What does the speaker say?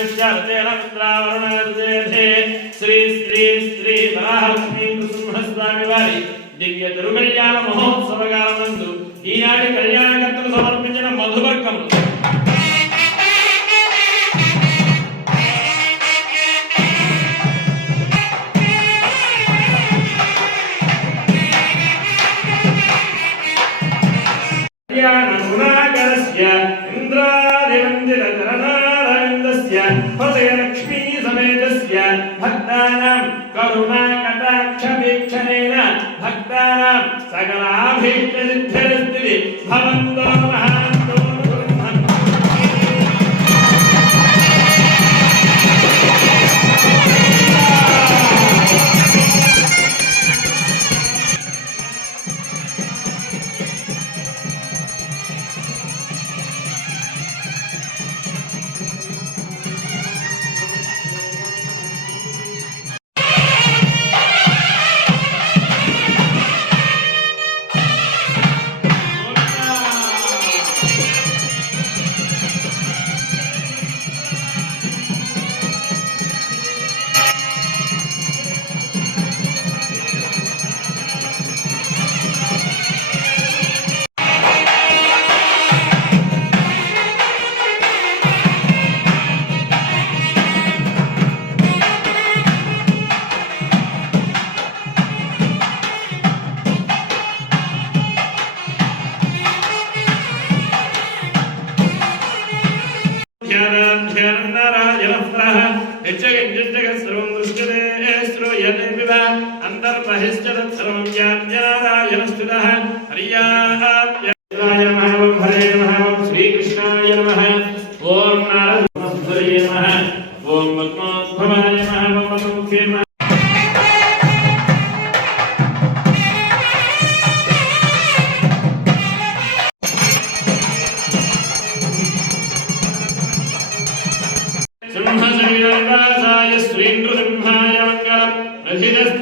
విశ్వరతేన మిత్రావరుణే శ్రీ శ్రీ శ్రీ వరాహలక్ష్మీ నృసింహస్వామి వారి దివ్య తిరుకల్యాణ మహోత్సవ కాలమందు ఈనాటి కళ్యాణకర్తలు సమర్పించిన మధుబర్కములు కళ్యాణగుణాకరస్య సమేతస్య భక్తానాం కరుణాకటాక్షవీక్షణేన భక్తానాం సకలాభీష్టసిద్ధిరస్తి భవంతో మహాంతో यच्छयञ्जिष्टः सर्वं दृश्यते श्रूयते पिब अन्तर्बहिश्च तत्सर्वं याज्ञारायणस्थितः हर्याय नमः ॐ हरे नमः ॐ श्रीकृष्णाय नमः ॐ नारद नमः ॐ पद्मोद्भवाय नमः ॐ मुखे नमः శ్రీరంగాసాయ శ్రీనృసింహాయ మంగళం. రథిరస్త